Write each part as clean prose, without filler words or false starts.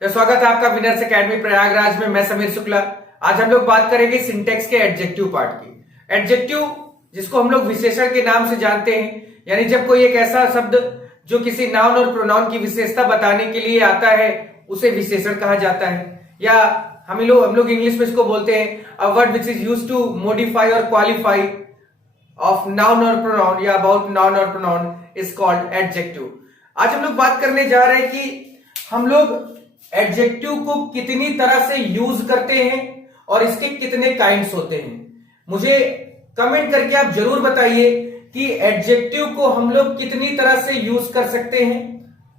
तो स्वागत है आपका विनर्स एकेडमी प्रयागराज में। मैं समीर शुक्ला। आज हम लोग बात करेंगे सिंटेक्स के एडजेक्टिव पार्ट की। एडजेक्टिव जिसको हम लोग विशेषण के नाम से जानते हैं, यानी जब कोई एक ऐसा शब्द जो किसी नाउन और प्रोनाउन की विशेषता बताने के लिए आता है उसे विशेषण कहा जाता है। या हम लोग इंग्लिश में इसको बोलते हैं a word which is used to modify और क्वालिफाई ऑफ नाउन और प्रोनाउन या अबाउट नाउन और प्रोनाउन इज कॉल्ड एडजेक्टिव। आज हम लोग बात करने जा रहे हैं कि हम लोग एडजेक्टिव को कितनी तरह से यूज करते हैं और इसके कितने काइंड्स होते हैं। मुझे कमेंट करके आप जरूर बताइए कि एडजेक्टिव को हम लोग कितनी तरह से यूज कर सकते हैं,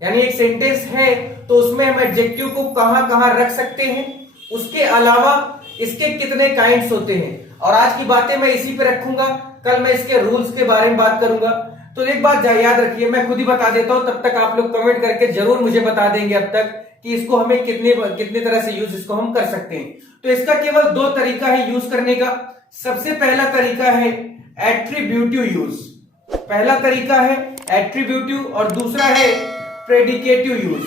यानी एक सेंटेंस है तो उसमें हम एडजेक्टिव को कहां कहां रख सकते हैं, उसके अलावा इसके कितने काइंड्स होते हैं। और आज की बातें मैं इसी पे रखूंगा, कल मैं इसके रूल्स के बारे में बात करूंगा। तो एक बात याद रखिए, मैं खुद ही बता देता हूं, तब तक आप लोग कमेंट करके जरूर मुझे बता देंगे अब तक कि इसको हमें कितने तरह से यूज इसको हम कर सकते हैं। तो इसका केवल दो तरीका है यूज करने का। सबसे पहला तरीका है एट्रीब्यूटिव यूज। पहला तरीका है एट्रीब्यूटिव और दूसरा है प्रेडिकेटिव यूज।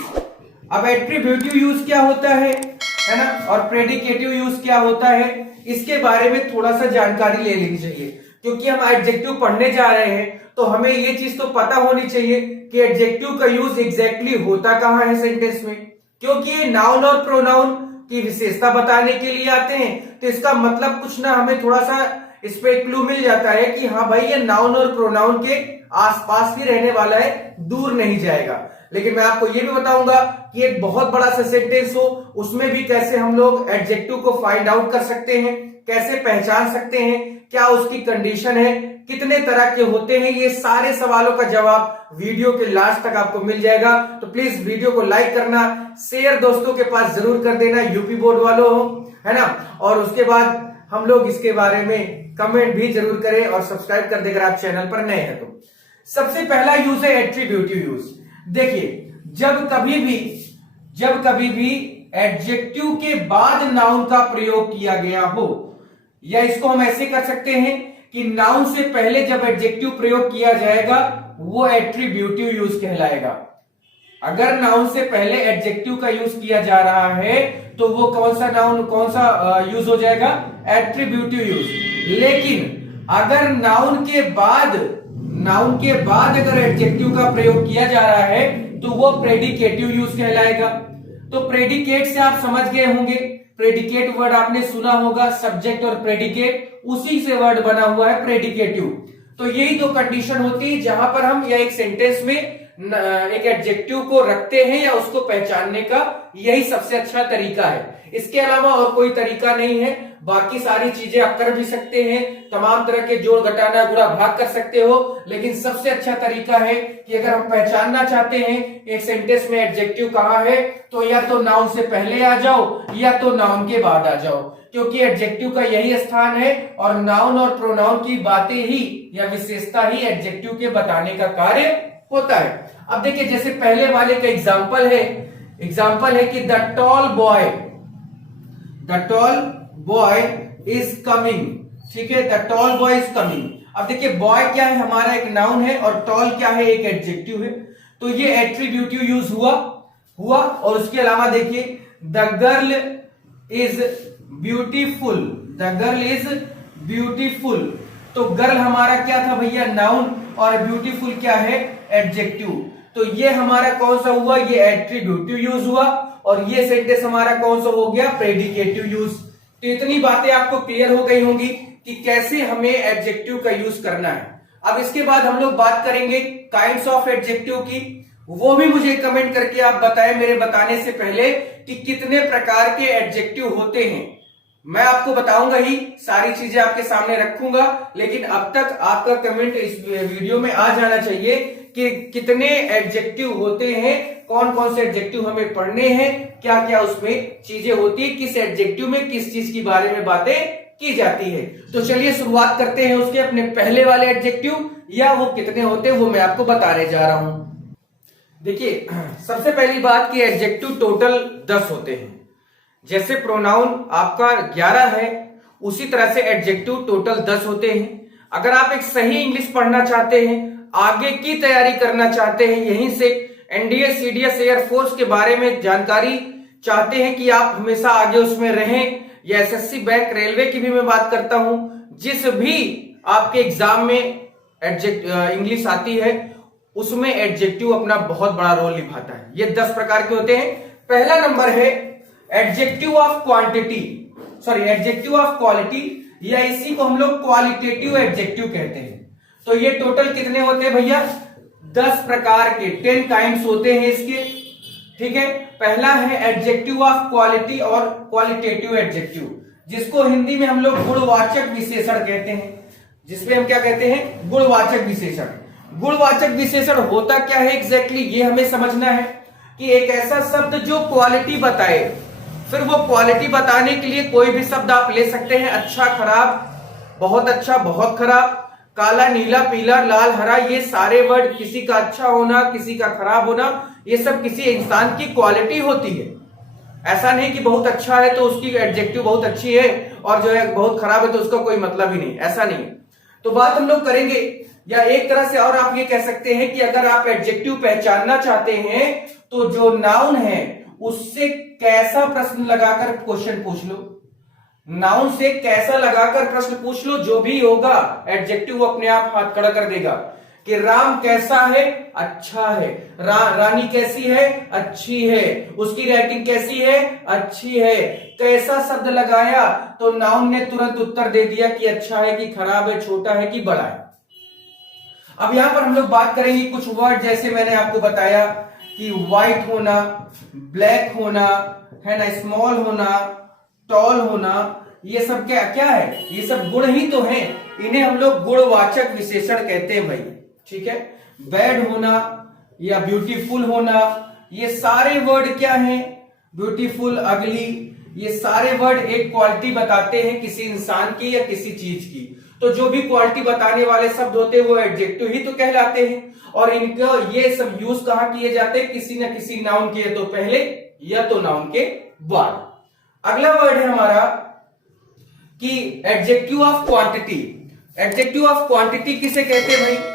अब एट्रीब्यूटिव यूज क्या होता है ना, और प्रेडिकेटिव यूज क्या होता है, इसके बारे में थोड़ा सा जानकारी ले लेनी चाहिए। क्योंकि हम एडजेक्टिव पढ़ने जा रहे हैं तो हमें ये चीज तो पता होनी चाहिए कि एडजेक्टिव का यूज एग्जैक्टली होता कहां है सेंटेंस में। क्योंकि ये नाउन और प्रोनाउन की विशेषता बताने के लिए आते हैं, तो इसका मतलब कुछ ना हमें थोड़ा सा इस पे क्लू मिल जाता है कि हाँ भाई ये नाउन और प्रोनाउन के आसपास ही रहने वाला है, दूर नहीं जाएगा। लेकिन मैं आपको ये भी बताऊंगा कि एक बहुत बड़ा सा सेंटेंस हो उसमें भी कैसे हम लोग एडजेक्टिव को फाइंड आउट कर सकते हैं, कैसे पहचान सकते हैं, क्या उसकी कंडीशन है, कितने तरह के होते हैं। ये सारे सवालों का जवाब वीडियो के लास्ट तक आपको मिल जाएगा। तो प्लीज वीडियो को लाइक करना, शेयर दोस्तों के पास जरूर कर देना, यूपी बोर्ड वालों हो, है ना। और उसके बाद हम लोग इसके बारे में कमेंट भी जरूर करें और सब्सक्राइब कर देकर आप चैनल पर नए हैं। तो सबसे पहला यूज है एट्रीब्यूटिव यूज। देखिए, जब कभी भी एडजेक्टिव के बाद नाउन का प्रयोग किया गया हो, या इसको हम ऐसे कर सकते हैं कि नाउन से पहले जब एडजेक्टिव प्रयोग किया जाएगा वो एट्रीब्यूटिव यूज कहलाएगा। अगर नाउन से पहले एडजेक्टिव का यूज किया जा रहा है तो वो कौन सा यूज हो जाएगा, एट्रीब्यूटिव यूज। लेकिन अगर नाउन के बाद अगर एडजेक्टिव का प्रयोग किया जा रहा है तो वो प्रेडिकेटिव यूज कहलाएगा। तो प्रेडिकेट से आप समझ गए होंगे, प्रेडिकेट वर्ड आपने सुना होगा, सब्जेक्ट और प्रेडिकेट, उसी से वर्ड बना हुआ है प्रेडिकेटिव। तो यही दो कंडीशन होती है जहां पर हम या एक सेंटेंस में एक एडजेक्टिव को रखते हैं या उसको पहचानने का यही सबसे अच्छा तरीका है। इसके अलावा और कोई तरीका नहीं है। बाकी सारी चीजें आप कर भी सकते हैं, तमाम तरह के जोड़ घटाना गुणा भाग कर सकते हो, लेकिन सबसे अच्छा तरीका है कि अगर हम पहचानना चाहते हैं एक सेंटेंस में एडजेक्टिव कहां है तो या तो नाउन से पहले आ जाओ या तो नाउन के बाद आ जाओ, क्योंकि एडजेक्टिव का यही स्थान है और नाउन और प्रोनाउन की बातें ही या विशेषता ही एडजेक्टिव के बताने का कार्य होता है। अब देखिए, जैसे पहले वाले का एग्जाम्पल है कि the tall boy is coming. ठीक है, the tall boy is coming. अब देखिए, बॉय क्या है, हमारा एक नाउन है, और टॉल क्या है, एक एडजेक्टिव है। तो ये एट्रीब्यूटिव यूज हुआ। और उसके अलावा देखिए, द गर्ल इज ब्यूटीफुल। तो गर्ल हमारा क्या था भैया, नाउन, और ब्यूटीफुल क्या है, एडजेक्टिव। तो ये हमारा कौन सा हुआ, ये एट्रीब्यूटिव यूज हुआ, और ये सेंटेंस हमारा कौन सा हो गया, प्रेडिकेटिव यूज। तो इतनी बातें आपको क्लियर हो गई होंगी कि कैसे हमें एडजेक्टिव का यूज करना है। अब इसके बाद हम लोग बात करेंगे काइंड्स ऑफ एडजेक्टिव की। वो भी मुझे कमेंट करके आप बताएं मेरे बताने से पहले कि कितने प्रकार के एडजेक्टिव होते हैं। मैं आपको बताऊंगा ही, सारी चीजें आपके सामने रखूंगा, लेकिन अब तक आपका कमेंट इस वीडियो में आ जाना चाहिए कि कितने एडजेक्टिव होते हैं, कौन कौन से एडजेक्टिव हमें पढ़ने हैं, क्या क्या उसमें चीजें होती है, किस एडजेक्टिव में किस चीज के बारे में बातें की जाती है। तो चलिए शुरुआत करते हैं उसके अपने पहले वाले एडजेक्टिव, या वो कितने होते हैं वो मैं आपको बताने जा रहा हूं। देखिए, सबसे पहली बात कि एडजेक्टिव टोटल 10 होते हैं। जैसे प्रोनाउन आपका 11 है, उसी तरह से एडजेक्टिव टोटल 10 होते हैं। अगर आप एक सही इंग्लिश पढ़ना चाहते हैं, आगे की तैयारी करना चाहते हैं, यहीं से एनडीए सीडीएस एयरफोर्स के बारे में जानकारी चाहते हैं कि आप हमेशा आगे उसमें रहें, या एसएससी बैंक रेलवे की भी मैं बात करता हूं, जिस भी आपके एग्जाम में इंग्लिश आती है उसमें एडजेक्टिव अपना बहुत बड़ा रोल निभाता है। ये 10 प्रकार के होते हैं। पहला नंबर है adjective of quantity, sorry adjective of quality, या इसी को हम लोग क्वालिटेटिव एडजेक्टिव कहते हैं। तो ये टोटल कितने होते हैं भैया? 10 प्रकार के, 10 काइंड्स होते हैं इसके। ठीक है, पहला है एडजेक्टिव ऑफ क्वालिटी और क्वालिटेटिव एडजेक्टिव, जिसको हिंदी में हम लोग गुणवाचक विशेषण कहते हैं, जिसमें हम क्या कहते हैं? गुणवाचक विशेषण। गुणवाचक विशेषण होता क्या है एग्जैक्टली ये हमें समझना है कि एक ऐसा शब्द जो क्वालिटी बताए, फिर वो क्वालिटी बताने के लिए कोई भी शब्द आप ले सकते हैं, अच्छा खराब, बहुत अच्छा बहुत खराब, काला नीला पीला लाल हरा, ये सारे वर्ड, किसी का अच्छा होना किसी का खराब होना, ये सब किसी इंसान की क्वालिटी होती है। ऐसा नहीं कि बहुत अच्छा है तो उसकी एडजेक्टिव बहुत अच्छी है और जो है बहुत खराब है तो उसका कोई मतलब ही नहीं, ऐसा नहीं। तो बात हम लोग करेंगे, या एक तरह से और आप ये कह सकते हैं कि अगर आप एडजेक्टिव पहचानना चाहते हैं तो जो नाउन है उससे कैसा प्रश्न लगाकर क्वेश्चन पूछ लो, नाउन से कैसा लगाकर प्रश्न पूछ लो, जो भी होगा एडजेक्टिव अपने आप हाथ खड़ा कर देगा। कि राम कैसा है? अच्छा है। रानी कैसी है? अच्छी है। उसकी राइटिंग कैसी है? अच्छी है। कैसा शब्द लगाया तो नाउन ने तुरंत उत्तर दे दिया कि अच्छा है कि खराब है, छोटा है कि बड़ा है। अब यहां पर हम लोग बात करेंगे कुछ वर्ड, जैसे मैंने आपको बताया कि व्हाइट होना, ब्लैक होना, है ना, स्मॉल होना, टॉल होना, ये सब क्या क्या है? ये सब गुण ही तो हैं, इन्हें हम लोग गुणवाचक विशेषण कहते हैं भाई। ठीक है, बैड होना या ब्यूटीफुल होना, ये सारे वर्ड क्या हैं? ब्यूटीफुल, अगली, ये सारे वर्ड एक क्वालिटी बताते हैं किसी इंसान की या किसी चीज की। तो जो भी क्वालिटी बताने वाले शब्द होते हैं वो एडजेक्टिव ही तो कहलाते हैं, और इनको ये सब यूज कहां किए जाते हैं? किसी न किसी नाउन के तो पहले या तो नाउन के बाद। अगला वर्ड है हमारा कि adjective of quantity. Adjective of quantity किसे कहते हैं भाई?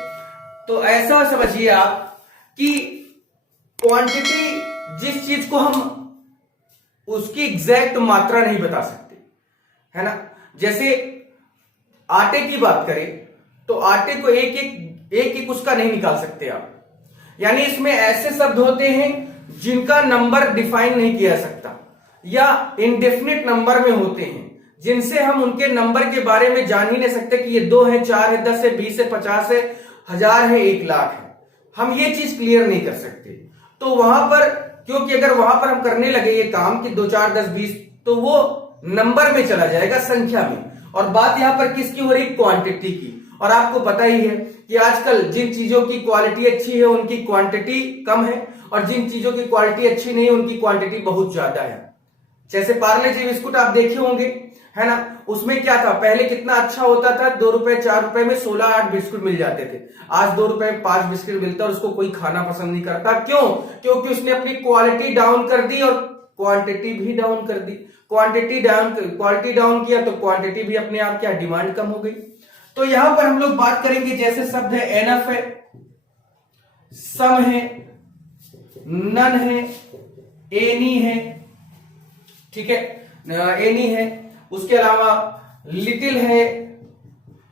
तो ऐसा समझिए आप कि क्वांटिटी जिस चीज को हम उसकी एग्जैक्ट मात्रा नहीं बता सकते, है ना। जैसे आटे की बात करें तो आटे को एक एक उसका नहीं निकाल सकते आप, यानी इसमें ऐसे शब्द होते हैं जिनका नंबर डिफाइन नहीं किया जा सकता, या इनडेफिनिट नंबर में होते हैं जिनसे हम उनके नंबर के बारे में जान ही नहीं सकते कि ये 2 है, 4 है, 10 है, 20 है, 50 है, 1000 है, 1 लाख है। हम ये चीज क्लियर नहीं कर सकते। तो वहां पर, क्योंकि अगर वहां पर हम करने लगे ये काम कि 2, 4, 10, 20, तो वो नंबर में चला जाएगा, संख्या में। और बात यहां पर किसकी हो रही? क्वांटिटी की। और आपको पता ही है कि आजकल जिन चीजों की क्वालिटी अच्छी है उनकी क्वांटिटी कम है, और जिन चीजों की क्वालिटी अच्छी नहीं है उनकी क्वांटिटी बहुत ज्यादा है। जैसे पार्ले जी बिस्कुट आप देखे होंगे, है ना, उसमें क्या था? पहले कितना अच्छा होता था, 2 रुपए 4 रुपए में 16-8 बिस्कुट मिल जाते थे। आज 2 रुपए में 5 बिस्कुट मिलता है और उसको कोई खाना पसंद नहीं करता। क्यों? क्योंकि उसने अपनी क्वालिटी डाउन कर दी और क्वांटिटी भी डाउन कर दी। क्वालिटी डाउन किया तो क्वांटिटी भी अपने आप क्या, डिमांड कम हो गई। तो यहां पर हम लोग बात करेंगे, जैसे शब्द है एनफ है, सम है, नन है, एनी है, ठीक है, एनी है, उसके अलावा लिटिल है,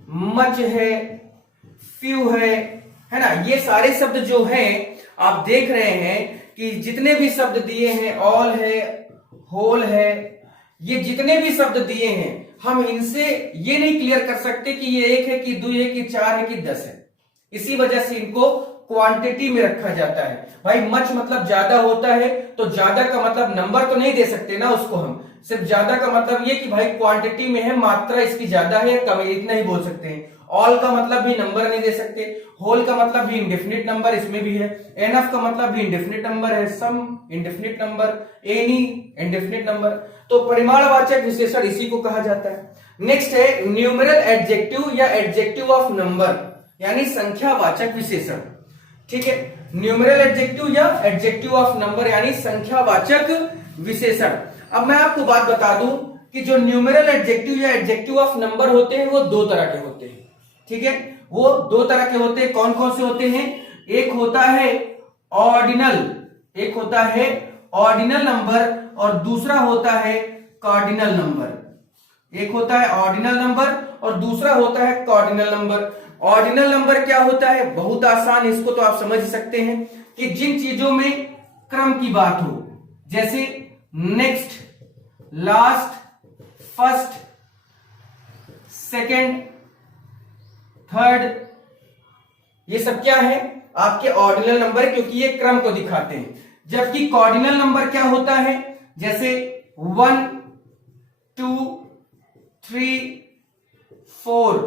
मच है, फ्यू है ना। ये सारे शब्द जो हैं आप देख रहे हैं कि जितने भी शब्द दिए हैं, ऑल है, होल है, ये जितने भी शब्द दिए हैं हम इनसे ये नहीं क्लियर कर सकते कि ये 1 है कि 2 है कि 4 है कि 10 है। इसी वजह से इनको क्वांटिटी में रखा जाता है। भाई मच मतलब ज्यादा होता है, तो ज्यादा का मतलब नंबर तो नहीं दे सकते ना उसको, हम सिर्फ ज्यादा का मतलब ये कि भाई क्वांटिटी में है, मात्रा इसकी ज्यादा है या कम है, इतना ही बोल सकते हैं। ऑल का मतलब भी नंबर नहीं दे सकते, होल का मतलब भी इंडेफिनिट नंबर इसमें भी है, एनफ का मतलब भी इंडेफिनिट नंबर है, some indefinite number, any indefinite number. तो परिमाणवाचक विशेषण इसी को कहा जाता है। नेक्स्ट है न्यूमेरल एडजेक्टिव या एडजेक्टिव ऑफ नंबर, यानी संख्यावाचक विशेषण। ठीक है, न्यूमेरल एडजेक्टिव या एडजेक्टिव ऑफ नंबर यानी संख्यावाचक विशेषण। अब मैं आपको बात बता दूं कि जो न्यूमेरल एडजेक्टिव या एडजेक्टिव ऑफ नंबर होते हैं वो 2 तरह के होते हैं। ठीक है, वो 2 तरह के होते हैं। कौन कौन से होते हैं? एक होता है ऑर्डिनल, एक होता है ऑर्डिनल नंबर और दूसरा होता है कार्डिनल नंबर। एक होता है ऑर्डिनल नंबर और दूसरा होता है कार्डिनल नंबर। ऑर्डिनल नंबर क्या होता है? बहुत आसान, इसको तो आप समझ ही सकते हैं कि जिन चीजों में क्रम की बात हो, जैसे next, last, first, second, third, ये सब क्या है? आपके ऑर्डिनल नंबर, क्योंकि ये क्रम को दिखाते हैं। जबकि कार्डिनल नंबर क्या होता है? जैसे 1 2 3 4,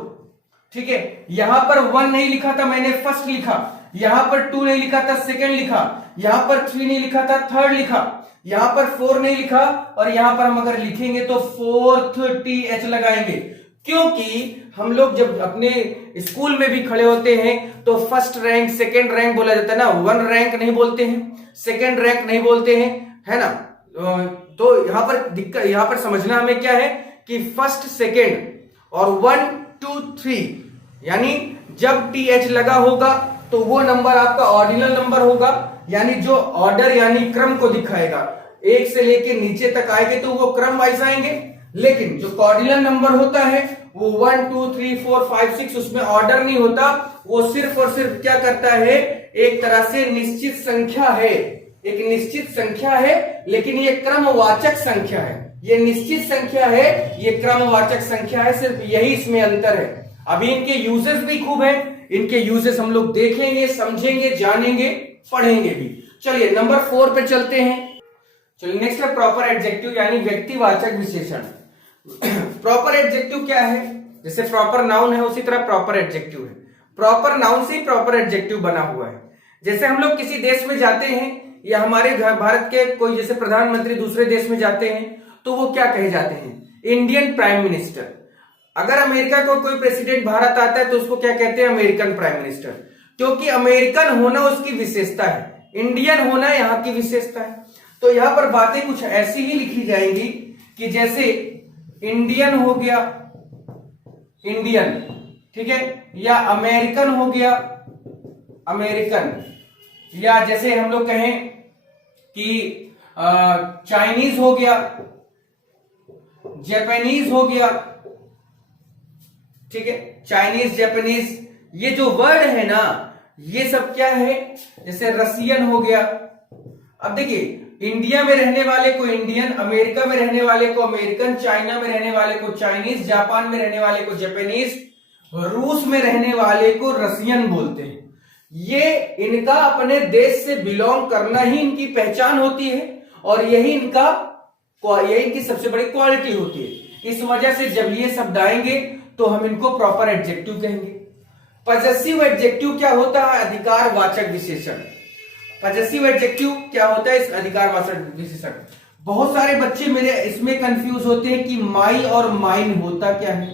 ठीक है। यहां पर 1 नहीं लिखा था, मैंने फर्स्ट लिखा। यहां पर 2 नहीं लिखा था, सेकंड लिखा। यहां पर 3 नहीं लिखा था, थर्ड लिखा। यहां पर 4 नहीं लिखा, और यहां पर हम अगर लिखेंगे तो फोर्थ TH लगाएंगे, क्योंकि हम लोग जब अपने स्कूल में भी खड़े होते हैं तो फर्स्ट रैंक, सेकंड रैंक बोला जाता है ना, 1 रैंक नहीं बोलते हैं, सेकंड रैंक नहीं बोलते हैं, है ना। तो यहां पर दिक्कत, यहां पर समझना हमें क्या है कि फर्स्ट, सेकंड और 1 2 3, यानी जब TH लगा होगा तो वो नंबर आपका ऑर्डिनल नंबर होगा, यानी जो ऑर्डर यानी क्रम को दिखाएगा। एक से लेके नीचे तक आएंगे तो वो क्रम वाइज आएंगे, लेकिन जो कार्डिनल नंबर होता है वो 1 2 3 4 5 6, उसमें ऑर्डर नहीं होता। वो सिर्फ और सिर्फ क्या करता है? एक तरह से निश्चित संख्या है, एक निश्चित संख्या है, लेकिन ये क्रमवाचक संख्या है। ये निश्चित संख्या है, ये क्रमवाचक संख्या है, सिर्फ यही इसमें अंतर है। अभी इनके यूजेस भी खूब है, इनके यूजेस हम लोग देखेंगे, समझेंगे, जानेंगे, पढ़ेंगे भी। चलिए नंबर 4 पे चलते हैं। चलिए नेक्स्ट है प्रॉपर एडजेक्टिव यानी व्यक्तिवाचक विशेषण। प्रॉपर एडजेक्टिव क्या है? जैसे प्रॉपर नाउन है उसी तरह प्रॉपर एडजेक्टिव है। प्रॉपर नाउन से ही प्रॉपर एडजेक्टिव बना हुआ है। जैसे हम लोग किसी देश में जाते हैं या हमारे भारत के कोई जैसे प्रधानमंत्री दूसरे देश में जाते हैं तो वो क्या कहे जाते हैं? Indian prime minister. अगर अमेरिका को कोई प्रेसिडेंट भारत आता है तो उसको क्या कहते हैं? अमेरिकन प्राइम मिनिस्टर, क्योंकि अमेरिकन होना उसकी विशेषता है, इंडियन होना यहाँ की विशेषता है। तो यहां पर बातें कुछ ऐसी ही लिखी जाएंगी कि जैसे इंडियन हो गया, इंडियन, ठीक है, या अमेरिकन हो गया, अमेरिकन, या जैसे हम लोग कहें कि चाइनीज हो गया, जापानीज हो गया, ठीक है, चाइनीज, जापानीज, ये जो वर्ड है ना, ये सब क्या है? जैसे रसियन हो गया। अब देखिए, इंडिया में रहने वाले को इंडियन, अमेरिका में रहने वाले को अमेरिकन, चाइना में रहने वाले को चाइनीज, जापान में रहने वाले को जापानीज, रूस में रहने वाले को रसियन बोलते हैं। ये इनका अपने देश से बिलोंग करना ही इनकी पहचान होती है, और यही इनकी सबसे बड़ी क्वालिटी होती है। इस वजह से जब ये शब्द आएंगे तो हम इनको प्रॉपर एडजेक्टिव कहेंगे। पजेसिव एडजेक्टिव क्या होता है? अधिकारवाचक विशेषण। पजेसिव एडजेक्टिव क्या होता है? इस अधिकारवाचक विशेषण। बहुत सारे बच्चे मेरे इसमें कंफ्यूज होते हैं कि माई और माइन होता क्या है,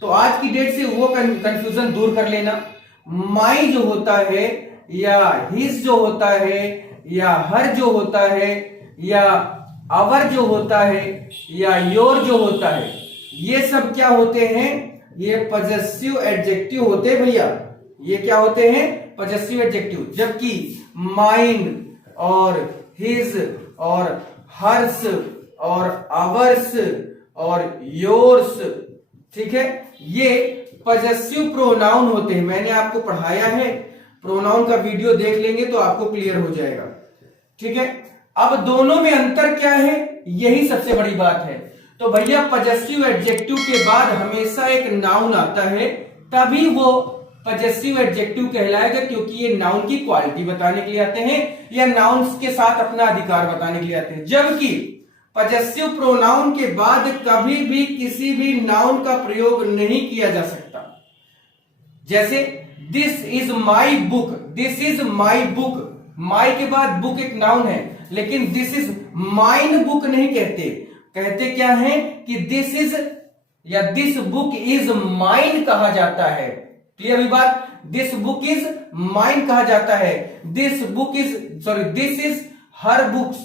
तो आज की डेट से वो कंफ्यूजन दूर कर लेना। माई जो होता है, या हिज जो होता है, या हर जो होता है, या आवर जो होता है, या योर जो होता है, ये सब क्या होते हैं? ये पजेसिव एडजेक्टिव होते हैं भैया। ये क्या होते हैं? Possessive adjective. जबकि माइन और हिज और हर्स और आवर्स और योर्स, ठीक है, ये पजेसिव प्रोनाउन होते हैं। मैंने आपको पढ़ाया है, प्रोनाउन का वीडियो देख लेंगे तो आपको क्लियर हो जाएगा, ठीक है। अब दोनों में अंतर क्या है? यही सबसे बड़ी बात है। तो भैया पजेसिव एडजेक्टिव के बाद हमेशा एक नाउन आता है, तभी वो पजेसिव एडजेक्टिव कहलाएगा, क्योंकि ये नाउन की क्वालिटी बताने के लिए आते हैं या नाउन्स के साथ अपना अधिकार बताने के लिए आते हैं। जबकि पजेसिव प्रोनाउन के बाद कभी भी किसी भी नाउन का प्रयोग नहीं किया जा सकता। जैसे this is my book, this is my book, my के बाद बुक एक नाउन है, लेकिन दिस इज माइन बुक नहीं कहते। कहते क्या है कि दिस इज या दिस बुक इज माइन कहा जाता है। क्लियर हुई बात? दिस बुक इज माइन कहा जाता है। This book is this is her books,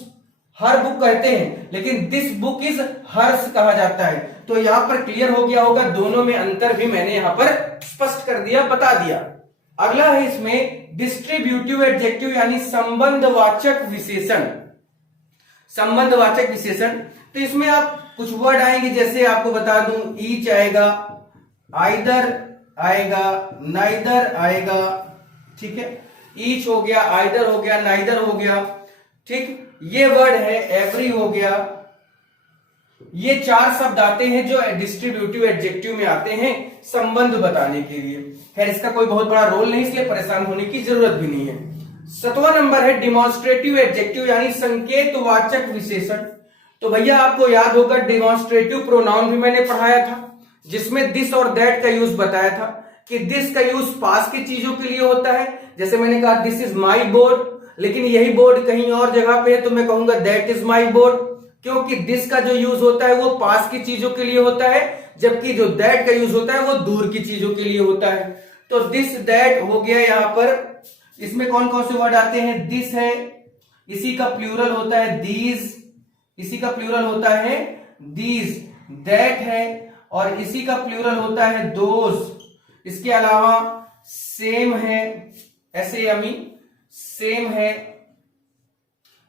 her book कहते हैं, लेकिन दिस बुक इज हर्स कहा जाता है। तो यहां पर क्लियर हो गया होगा, दोनों में अंतर भी मैंने यहां पर स्पष्ट कर दिया, बता दिया। अगला है इसमें डिस्ट्रीब्यूटिव एडजेक्टिव यानी संबंधवाचक विशेषण। संबंधवाचक विशेषण। तो इसमें आप कुछ वर्ड आएंगे, जैसे आपको बता दूं, ईच आएगा, आइदर आएगा, नाइदर आएगा, ठीक है, ईच हो गया, आइदर हो गया, नाइदर हो गया, ठीक। ये वर्ड है एवरी हो गया। ये 4 शब्द आते हैं जो डिस्ट्रीब्यूटिव एडजेक्टिव में आते हैं संबंध बताने के लिए। खैर इसका कोई बहुत बड़ा रोल नहीं, इसलिए परेशान होने की जरूरत भी नहीं है। 7वां नंबर है डिमॉन्स्ट्रेटिव एडजेक्टिव यानी संकेतवाचक विशेषण। तो भैया आपको याद होगा डिमॉन्स्ट्रेटिव प्रोनाउन भी मैंने पढ़ाया था, जिसमें दिस और दैट का यूज बताया था कि दिस का यूज पास की चीजों के लिए होता है, जैसे मैंने कहा दिस इज माई बोर्ड, लेकिन यही बोर्ड कहीं और जगह पे है तो मैं कहूंगा दैट इज माई बोर्ड, क्योंकि दिस का जो यूज होता है वो पास की चीजों के लिए होता है, जबकि जो दैट का यूज होता है वो दूर की चीजों के लिए होता है। तो दिस दैट हो गया। यहां पर इसमें कौन कौन से वर्ड आते हैं, दिस है, इसी का प्लूरल होता है दीज, इसी का प्लूरल होता है दीज, दैट है और इसी का प्लूरल होता है दोज। इसके अलावा सेम है, SAME, सेम है,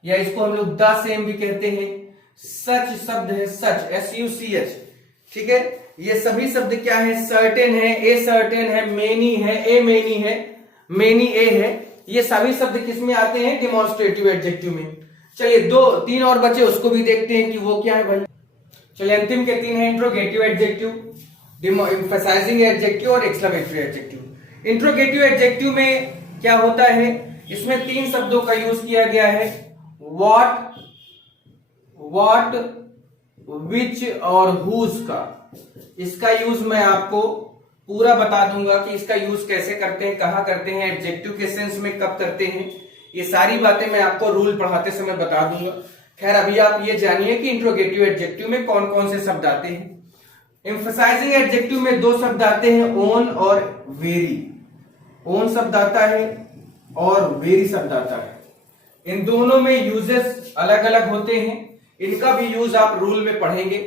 या इसको हम लोग द सेम भी कहते हैं। सच शब्द है, सच, SUCH, ठीक है। ये सभी शब्द क्या है, सर्टेन है, ए सर्टेन है, मेनी है, ए मेनी है, मेनी ए है। ये सभी शब्द किसमें आते हैं, डिमॉन्स्ट्रेटिव एडजेक्टिव में। चलिए 2-3 और बचे, उसको भी देखते हैं कि वो क्या है भाई। चलिए अंतिम के 3 है इंट्रोगेटिव एडजेक्टिव, एम्फसाइजिंग एडजेक्टिव और एक्सक्लेमेटरी एडजेक्टिव। इंट्रोगेटिव एडजेक्टिव में क्या होता है, इसमें 3 शब्दों का यूज किया गया है, व्हाट, विच और हुज का। इसका यूज मैं आपको पूरा बता दूंगा कि इसका यूज कैसे करते हैं, कहां करते हैं, एडजेक्टिव के सेंस में कब करते हैं, ये सारी बातें मैं आपको रूल पढ़ाते समय बता दूंगा। खैर अभी आप ये जानिए कि इंट्रोगेटिव एडजेक्टिव में कौन कौन से शब्द आते हैं। एम्फसाइजिंग एडजेक्टिव में 2 शब्द आते हैं, ओन और वेरी। ओन शब्द आता है और वेरी शब्द आता है। इन दोनों में यूजेस अलग अलग होते हैं, इनका भी यूज आप रूल में पढ़ेंगे।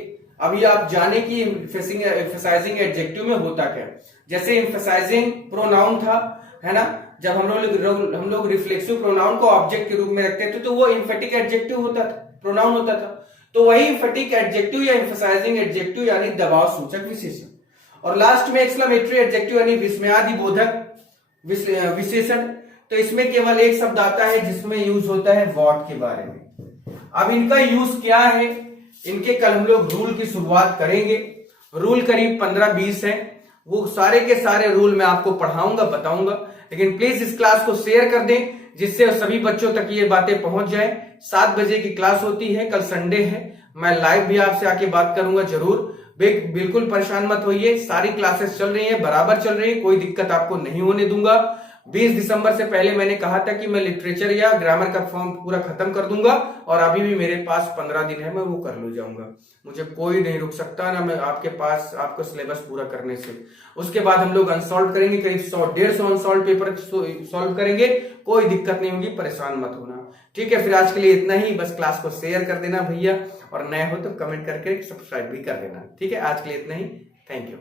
अभी आप जाने की एम्फसाइजिंग एडजेक्टिव में होता क्या। जैसे एम्फसाइजिंग प्रोनाउन था, है ना, जब हम लोग रिफ्लेक्सिव प्रोनाउन को ऑब्जेक्ट के रूप में रखते थे तो वो एम्फेटिक एडजेक्टिव होता था, प्रोनाउन होता था। तो वही एम्फेटिक एडजेक्टिव या एम्फसाइजिंग एडजेक्टिव यानी दबाव सूचक विशेषण। और लास्ट में एक्सक्लेमेटरी एडजेक्टिव यानी विस्मयादि बोधक विशेषण। तो इसमें केवल एक शब्द आता है जिसमें यूज होता है व्हाट के बारे में। अब इनका यूज क्या है, इनके कल हम लोग रूल की शुरुआत करेंगे। रूल करीब 15-20 है, वो सारे के सारे रूल मैं आपको पढ़ाऊंगा, बताऊंगा। लेकिन प्लीज इस क्लास को शेयर कर दें जिससे सभी बच्चों तक ये बातें पहुंच जाए। 7 बजे की क्लास होती है, कल संडे है, मैं लाइव भी आपसे आके बात करूंगा जरूर। बिल्कुल परेशान मत होइए, सारी क्लासेस चल रही है, बराबर चल रही है, कोई दिक्कत आपको नहीं होने दूंगा। 20 दिसंबर से पहले मैंने कहा था कि मैं लिटरेचर या ग्रामर का फॉर्म पूरा खत्म कर दूंगा, और अभी भी मेरे पास 15 दिन है, मैं वो कर लो जाऊंगा। मुझे कोई नहीं रुक सकता ना, मैं आपके पास आपको सिलेबस पूरा करने से। उसके बाद हम लोग अनसॉल्व करेंगे, करीब 100-150 अनसॉल्व पेपर सॉल्व करेंगे, कोई दिक्कत नहीं होगी, परेशान मत होना। ठीक है, फिर आज के लिए इतना ही। बस क्लास को शेयर कर देना भैया, और नए हो तो कमेंट करके सब्सक्राइब भी कर देना। ठीक है, आज के लिए इतना ही। Thank you.